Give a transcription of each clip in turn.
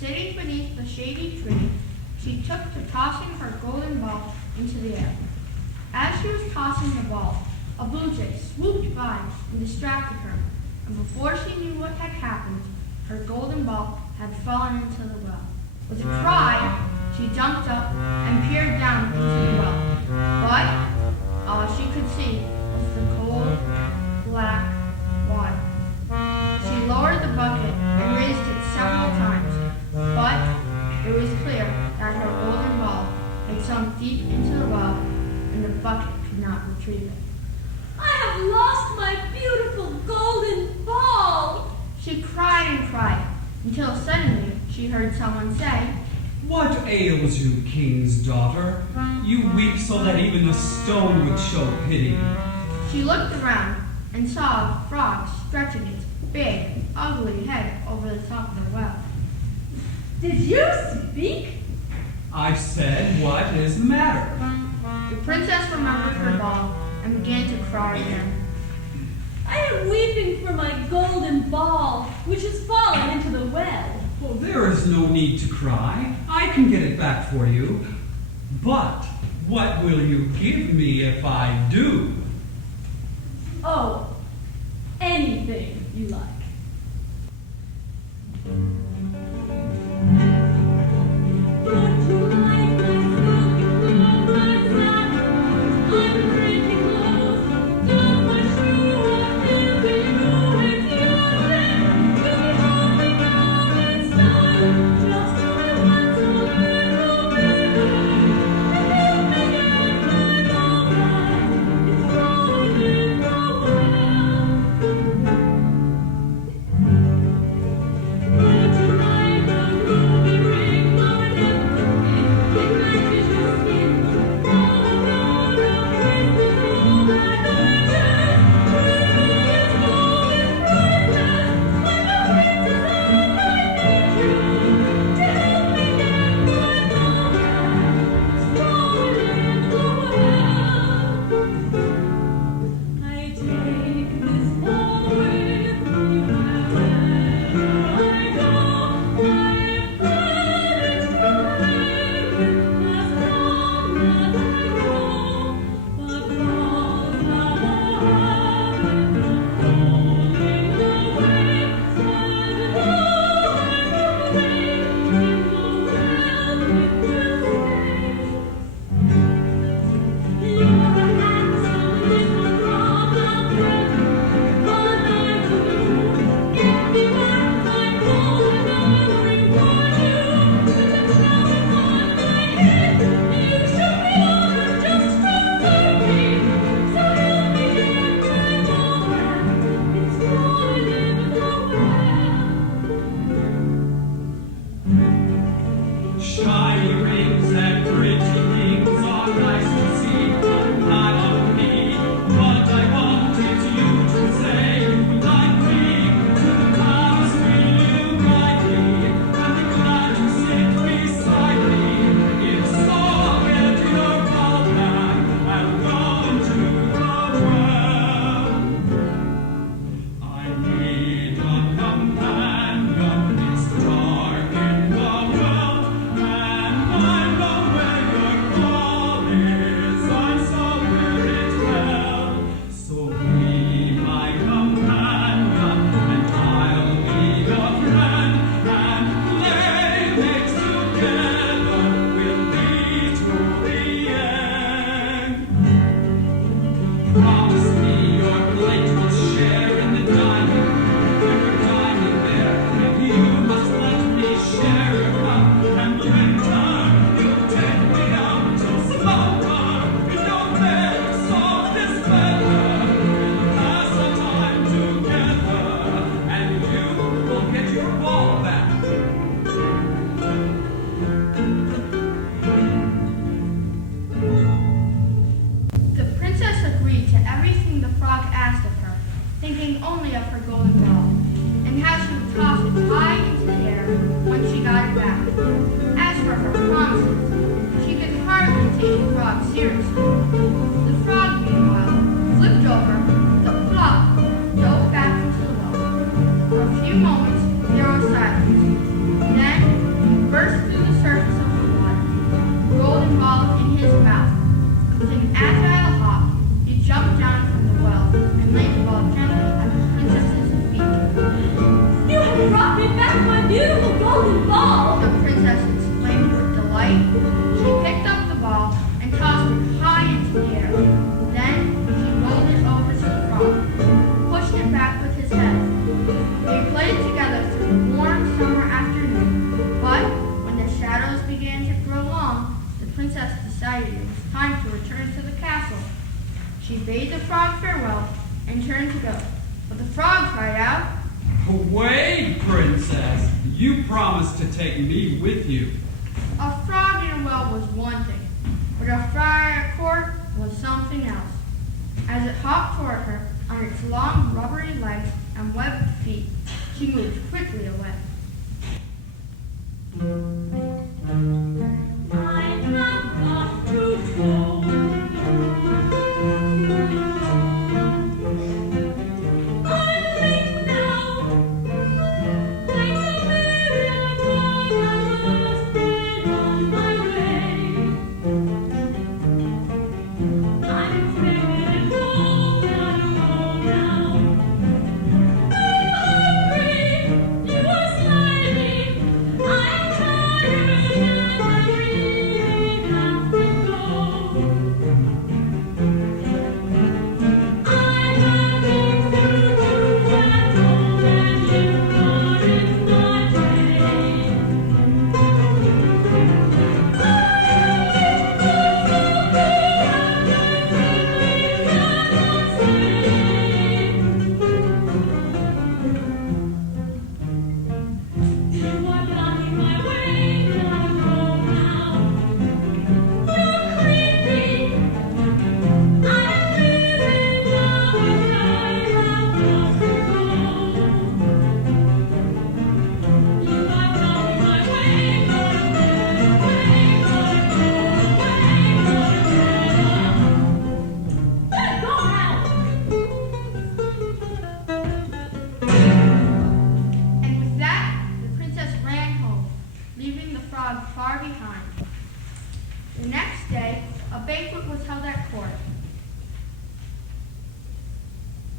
Sitting beneath the shady tree, she took to tossing her golden ball into the air. As she was tossing the ball, a blue jay swooped by and distracted her, and before she knew what had happened, her golden ball had fallen into the well. With a cry, she jumped up and peered down into the well, but all she could see was the cold, black water. She lowered the bucket and raised it several times, but it was clear that her golden ball had sunk deep into the well, and the bucket could not retrieve it. I have lost my beautiful golden ball! She cried and cried, until suddenly she heard someone say, "What ails you, king's daughter? You weep so that even a stone would show pity." She looked around and saw a frog stretching its big, ugly head over the top of the well. Did you speak? I said, "What is the matter?" The princess remembered her ball and began to cry again. I am weeping for my golden ball, which has fallen into the well. Well, there is no need to cry. I can get it back for you. But what will you give me if I do? Oh, anything you like. thinking only of her golden ball, and how she would toss it high into the air when she got it back. As for her promises, she could hardly take the frog seriously. The frog, meanwhile, flipped over, the plop, dove back into the well. For a few moments, there was silence. Then, princess exclaimed with delight. She picked up the ball and tossed it high into the air. Then she rolled it over to the frog, pushed it back with his head. They played together through the warm summer afternoon, but when the shadows began to grow long, the princess decided it was time to return to the castle. She bade the frog farewell and turned to go, but the frog cried out, Wait, princess. You promised to take me with you. a frog in a well was one thing, but a frog at court was something else. As it hopped toward her on its long rubbery legs and webbed feet, she moved quickly away. I have got to go. I'm late now. Thanks a million for I must be on my way. I'm expected home now. I'm hungry. You are smiling. I'm tired and I really have to go. I have things to do at home and ignorance my way. You are blocking my way, gotta go now. You're creepy. I'm leaving now and I have got to go. You are blocking my way, gotta get away, gotta go now. And with that, the princess ran home, leaving the frog far behind. The next day, a banquet was held at court.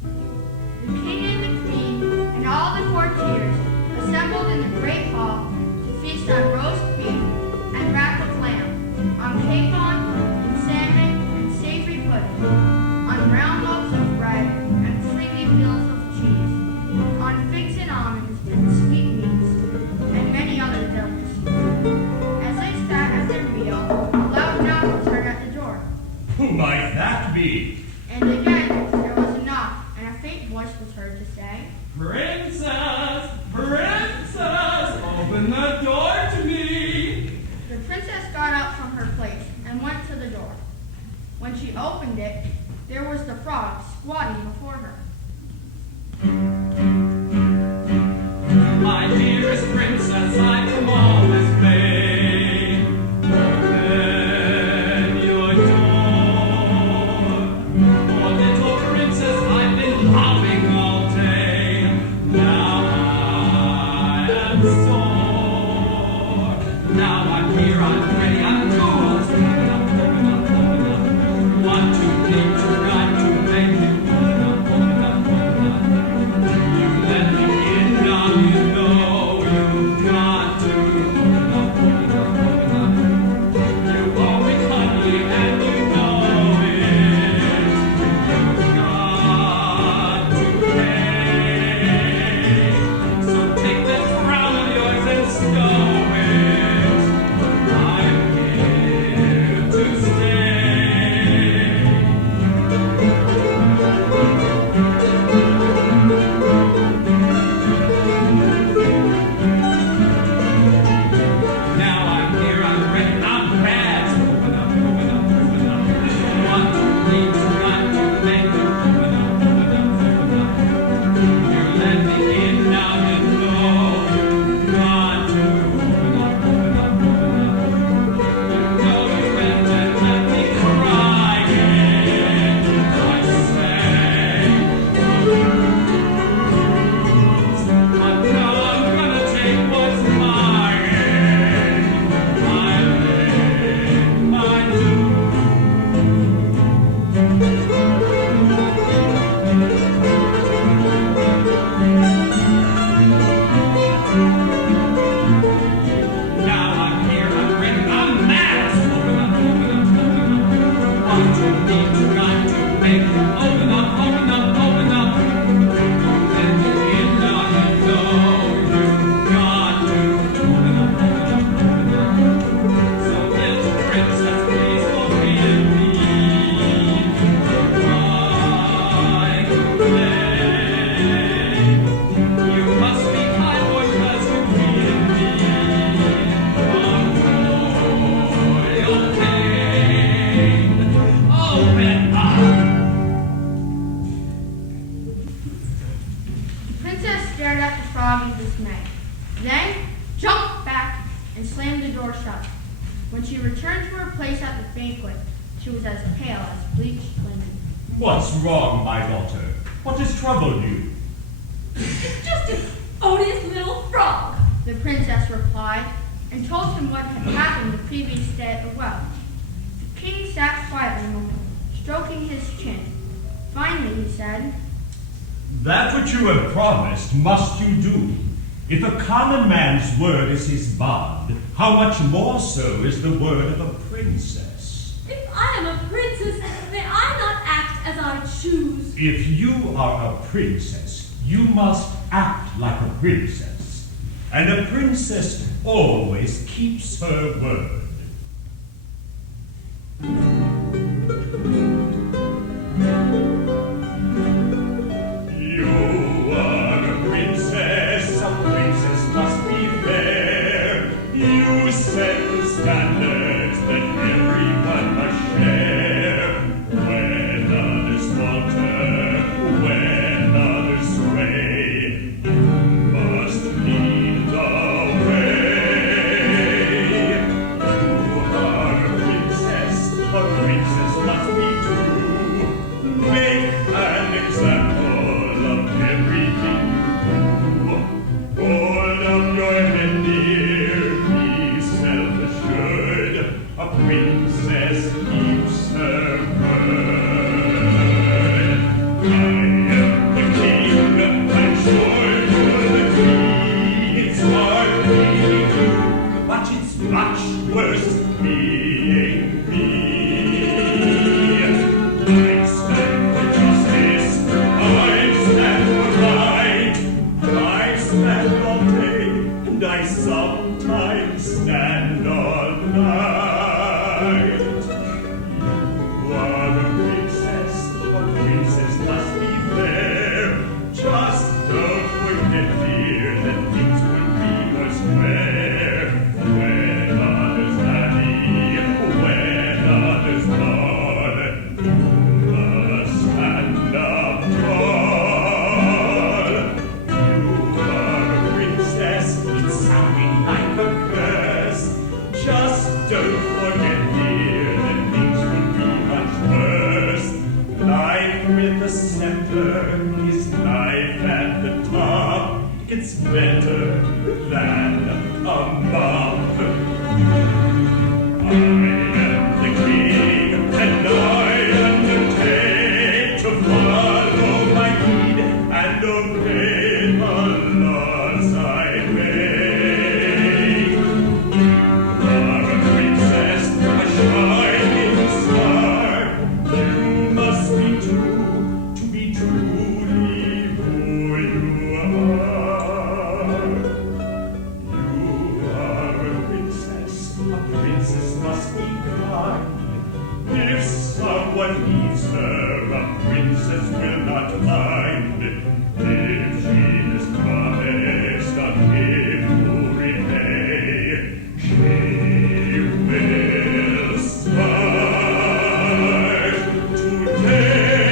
The king and the queen and all the courtiers assembled in the great hall to feast on roast beef and rack of lamb, on capon and salmon and savory pudding, on round loaves of bread and fringy bills of cheese, on figs and almonds and sweetmeats, and many other delicacies. As they sat at their meal, a loud knock was heard at the door. Who might that be? And again, there was a knock, and a faint voice was heard to say, Princess! Princess! Open the door to me! The princess got up from her place and went to the door. When she opened it, there was the frog squatting before her. My dearest princess, I come all this way. Open your door. Oh, little princess, I've been laughing all day. Now I am sore. Now I'm here, I'm ready, I'm cool. Open up. Want to leave, to ride, to make you open up. and slammed the door shut. When she returned to her place at the banquet, she was as pale as bleached linen. What's wrong, my daughter? What has troubled you? It's just an odious little frog. The princess replied, and told him what had happened the previous day. Well, the king sat quietly a moment, stroking his chin. Finally, he said, That which you have promised must you do. If a common man's word is his bond, how much more so is the word of a princess? If I am a princess, may I not act as I choose? If you are a princess, you must act like a princess. And a princess always keeps her word. You are a princess must be fair. You set the standards that everyone must share. When others falter, when others sway, you must lead the way. You are a princess must be true. Make an example of everything you do. Hold up your head, dear, be self-assured. A princess keeps her word. I am the king, I'm sure you're the queen. It's hard being you, but it's much worse being me. I stand for justice, I stand for right. I stand all day, and I sometimes stand all night. You are a princess must be fair. Just don't forget, dear, that things will be more square. When others happy, when others not, you must stand up tall. You are a princess, it's sounding like a curse. Just don't forget, dear, that things will be much worse. Life with a scepter is life at the top. It's better than a mob. I am the king, and I undertake to follow my lead and obey the laws I make. You are a princess, a shining star. You must be true to be truly who you are. You are a princess must be kind. If someone leaves her, a princess will not mind. If she has promised a gift to repay, she will start today.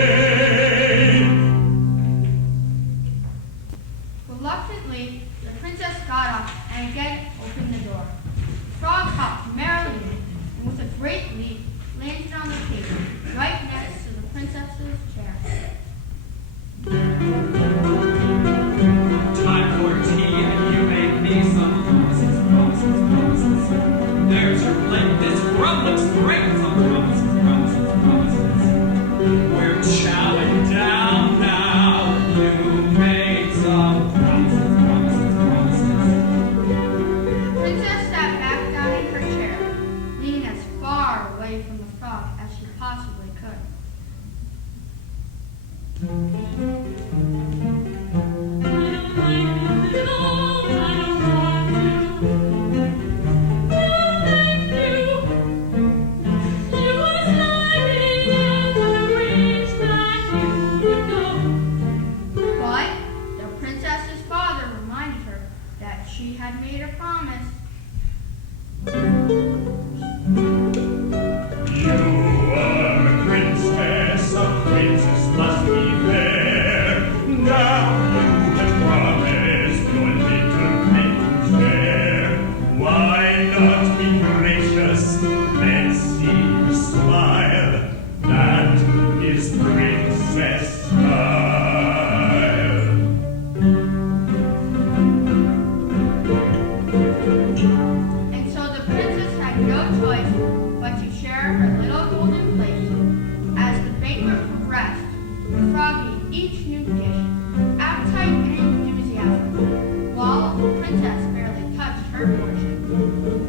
Reluctantly, the princess got up and again opened the door. The frog hopped merrily in, and with a great leap, landed on the table, right next to the princess's chair. Time for tea, and you made me some promises. There's your plate. This grub looks great. Some promises. We're chowing down now. You made some promises. The princess sat back down in her chair, leaning as far away from the frog as she possibly could. I don't like this at all. I don't want to. No, thank you. You was lying and I wish that you would know. But the princess's father reminded her that she had made a promise. You are a princess must be fair.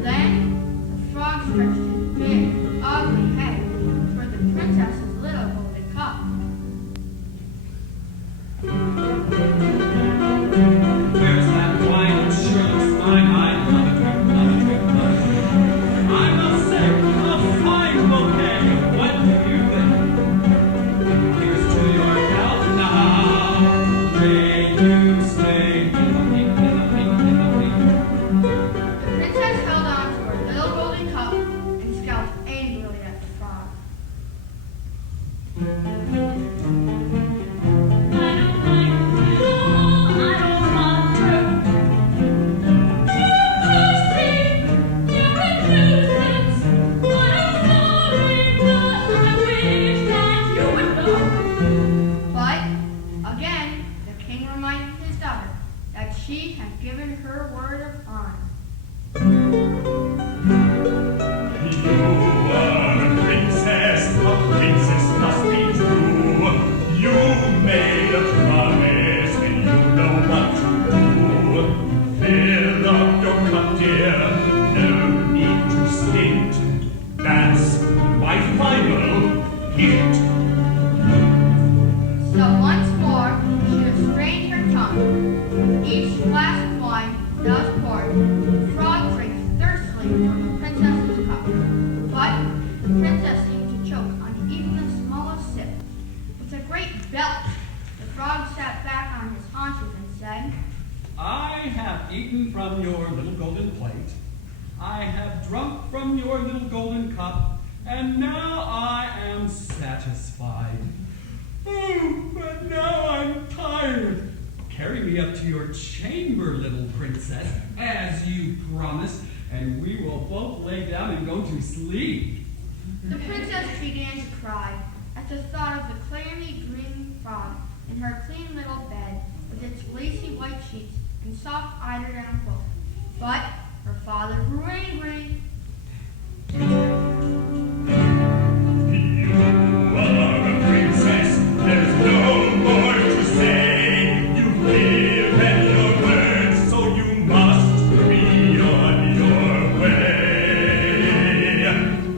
Then the frog stretched his big, ugly head toward the princess's little golden cup. Where's that wine? It sure looks fine. I love it, love it, love it. I must say, a fine bouquet. What do you think? Here's to your health now. May you stay in the pink, in the pink, in the pink. The princess held on to her little golden cup and scowled angrily at the frog. But, again, the king reminded his daughter that she had given her word of honor. You are a princess must be true. You made a promise and you know what to do. Fill up your cup, dear, no need to stint. That's my final hint. So once more she restrained her tongue. Each glass of wine thus poured, the frog drinks thirstily from the princess's cup. But the princess seemed to choke on even the smallest sip. With a great belch, the frog sat back on his haunches and said, I have eaten from your little golden plate. I have drunk from your little golden cup, and now I am satisfied. Oh, but now I'm tired. Carry me up to your chamber, little princess, as you promised, and we will both lay down and go to sleep. The princess began to cry at the thought of the clammy green frog in her clean little bed with its lacy white sheets and soft eiderdown quilt. But her father grew angry. You are a princess, there's no more to say. You've given your word, so you must be on your way.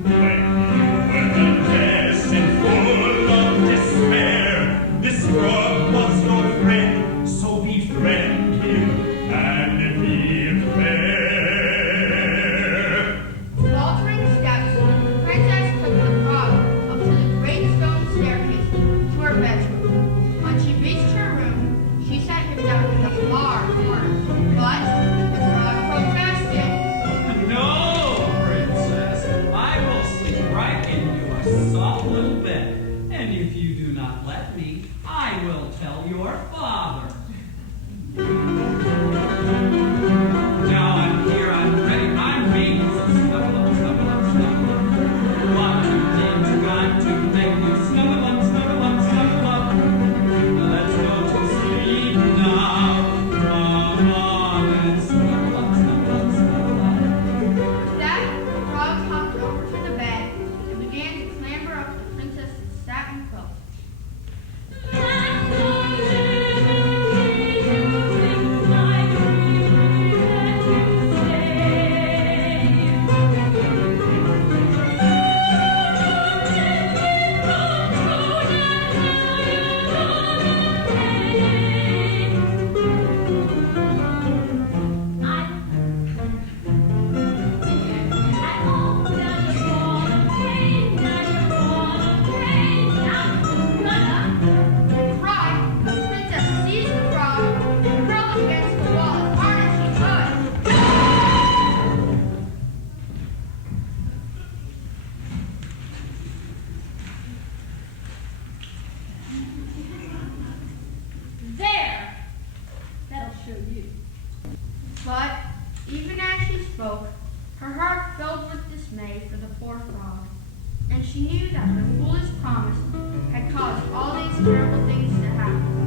When you were a mess and full of despair, this frog was your friend, so befriend him and be fair. Faltering steps, the princess took the frog up to the great stone staircase to her bedroom. When she reached her room, she set him down in the far corner. But the frog protested. No, princess, I will sleep right in your soft little bed, and if you do not let me, I will tell your father. Now I'm here, I'm ready, I'm ready. So snuggle up, snuggle up, snuggle up. What you did got to make you snuggle up, snuggle up, snuggle up. Let's go to sleep now. Come on and snuggle up, snuggle up, snuggle up. With that, the frog hopped over to the bed and began to clamber up the princess's satin quilt. Cried, the princess seized the frog and hurled it against the wall as hard as she could. There! That'll show you. But even as she spoke, her heart filled with dismay for the poor frog, and she knew that her foolish promise had caused all these terrible things to happen.